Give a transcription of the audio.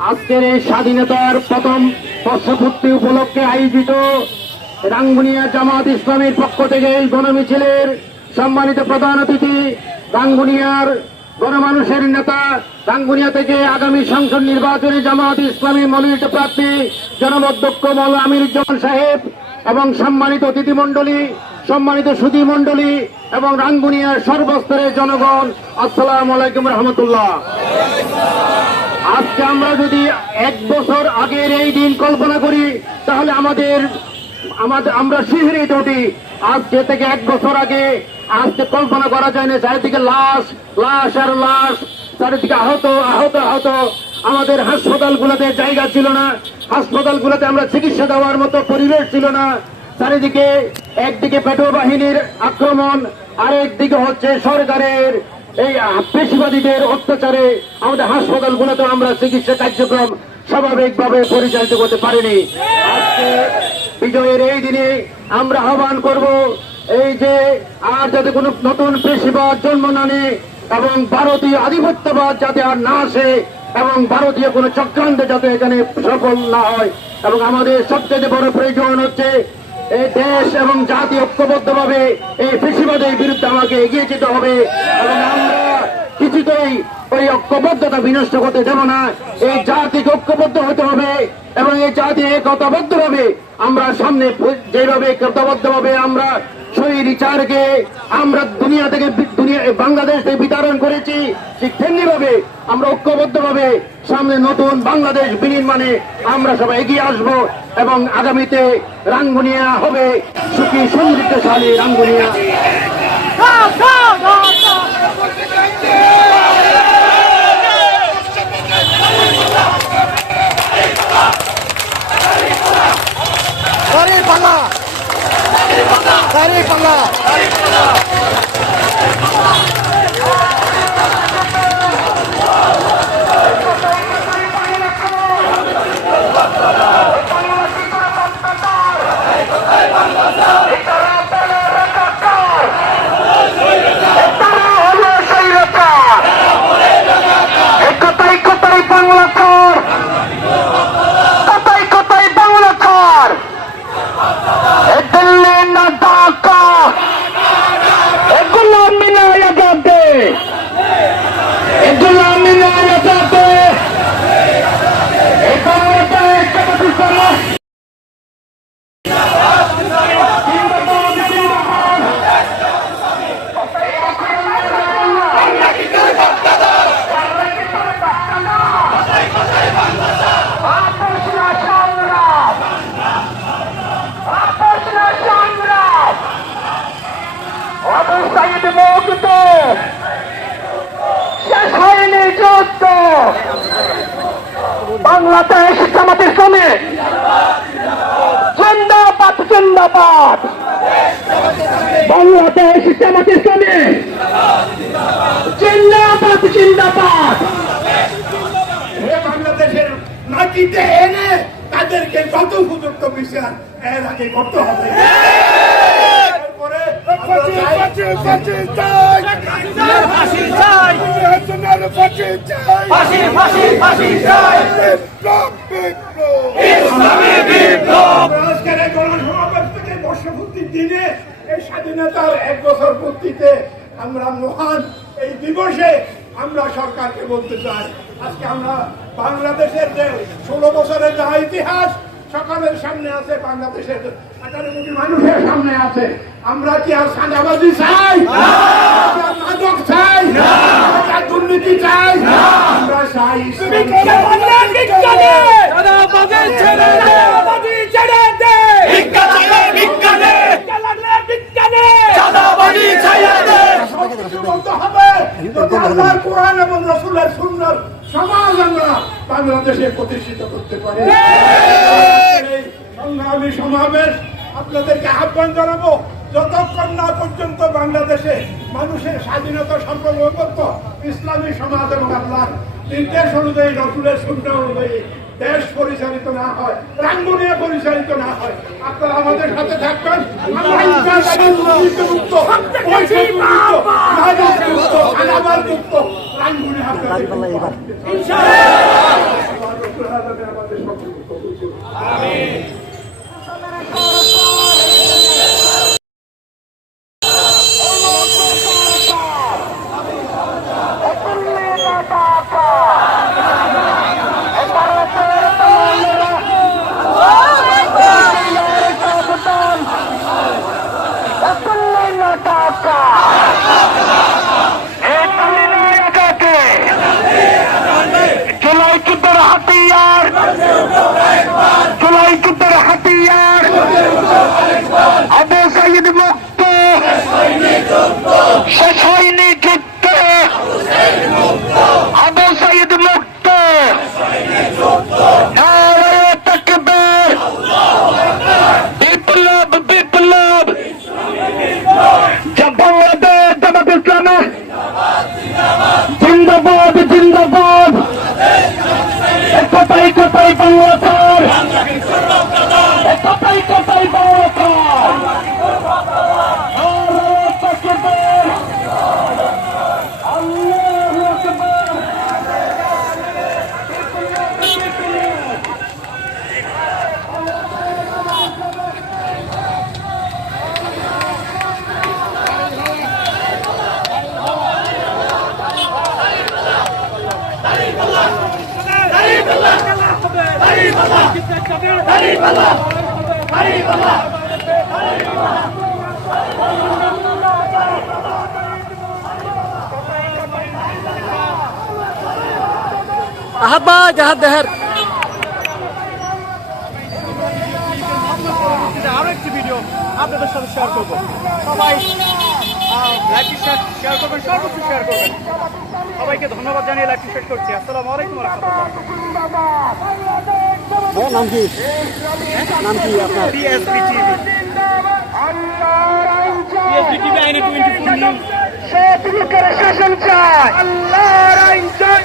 আজকের এই স্বাধীনতার প্রথম বর্ষপূর্তি উপলক্ষে আয়োজিত রাঙ্গুনিয়া জামাত ইসলামের পক্ষ থেকে এই গণমিছিলের সম্মানিত প্রধান অতিথি, রাঙ্গুনিয়ার গণমানুষের নেতা, রাঙ্গুনিয়া থেকে আগামী সংসদ নির্বাচনে জামাত ইসলামী মনোনীত প্রার্থী জনমধ্যক্ষ মৌল আমির জন সাহেব এবং সম্মানিত অতিথিমণ্ডলী সম্মানিত সুধী মণ্ডলী এবং রাঙ্গুনিয়ার সর্বস্তরের জনগণ, আসসালাম আলাইকুম রহমতুল্লাহ। আজকে আমরা যদি এক বছর আগের এই দিন কল্পনা করি, তাহলে আমাদের আমাদের আমরা শিহরিত উঠি আজকে থেকে এক বছর আগে আজকে কল্পনা করা যায় না, চারিদিকে লাশ লাশ আর লাশ, চারিদিকে আহত আহত আহত। আমাদের হাসপাতালগুলোতে জায়গা ছিল না, হাসপাতালগুলোতে আমরা চিকিৎসা দেওয়ার মতো পরিবেশ ছিল না, চারিদিকে একদিকে পেট্রো বাহিনীর আক্রমণ, আরেকদিকে হচ্ছে সরকারের এই পেশিবাদীদের অত্যাচারে আমাদের হাসপাতালগুলোতে আমরা চিকিৎসা কার্যক্রম স্বাভাবিকভাবে পরিচালিত করতে পারিনি। আজকে বিজয়ের এই দিনে আমরা আহ্বান করব, এই যে আর যাতে কোনো নতুন পেশিবাদ জন্ম না এবং ভারতীয় আধিপত্যবাদ যাতে আর না আসে এবং ভারতীয় কোনো চক্রান্ত যাতে এখানে সফল না হয় এবং আমাদের সবচেয়ে বড় প্রয়োজন হচ্ছে এই দেশ এবং জাতি ঐক্যবদ্ধভাবে এই ফেসিবাদের বিরুদ্ধে আমাকে এগিয়ে যেতে হবে এবং আমরা কিছুতেই ওই ঐক্যবদ্ধতা বিনষ্ট করতে দেব না। এই জাতিকে ঐক্যবদ্ধ হতে হবে এবং এই জাতি একতাবদ্ধ ভাবে আমরা সামনে যেভাবে একতাবদ্ধ ভাবে আমরা শহীদ চারকে আমরা দুনিয়া থেকে দুনিয়া বাংলাদেশে বিতরণ করেছি, ঠিক তেমনি ভাবে আমরা ঐক্যবদ্ধ ভাবে সামনে নতুন বাংলাদেশ বিনির্মাণে আমরা সবাই এগিয়ে আসব এবং আগামীতে রাঙ্গুনিয়া হবে সুখী, সমৃদ্ধশালী রাঙ্গুনিয়া। বাংলাদেশ জামাত ইসলামে জিন্দাবাদ জিন্দাবাদ। বাংলাদেশ জামাত ইসলামে জিন্দাবাদ জিন্দাবাদ। বাংলাদেশের মাটিতে এনে তাদেরকে যত উপযুক্ত বিচার এর আগে করতে হবে। দিনে এই স্বাধীনতার এক বছর পূর্তিতে আমরা মহান এই দিবসে আমরা সরকারকে বলতে চাই। আজকে আমরা বাংলাদেশের যে ষোলো বছরের যা ইতিহাস সকালের সামনে আছে বাংলাদেশের আঠারো কোটি মানুষের সামনে আছে। আমরা কি আর সাজাবাজি চাই? আমরা মাদক চাই? দুর্নীতি চাই? আমরা চাই বলতে হবে। আল্লাহর কোরআন এবং রসুলের সুন্দর সমাজ আমরা বাংলাদেশে প্রতিষ্ঠিত করতে পারি। সংগ্রামী সমাবেশ আপনাদেরকে আহ্বান জানাব যতক্ষণ না পর্যন্ত বাংলাদেশে মানুষের স্বাধীনতা সম্পর্ক ইসলামী সমাজ এবং আল্লাহর নির্দেশ অনুযায়ী রসুলের সুন্দর অনুযায়ী দেশ পরিচালিত না হয় রাঙ্গুনিয়া পরিচালিত না হয় আপনারা আমাদের সাথে থাকবেন। আমরা রাঙ্গুনিয়া আপনাদের ইনশাআল্লাহ আমাদের সকলকে জুলাই 帮我 আহাত ভাই জাহাদ দেহের একটি ভিডিও আপনাদের সাথে শেয়ার করব। সবাই লাইক শেয়ার করবেন, সর্বোচ্চ শেয়ার করবেন। সবাইকে ধন্যবাদ জানিয়ে লাইক শেয়ার করছি। আসসালামু আলাইকুম রহমতুল্লাহ। নাম কি? নাম কি আপনার? শাসন চায়। আল্লাহর আইন চাই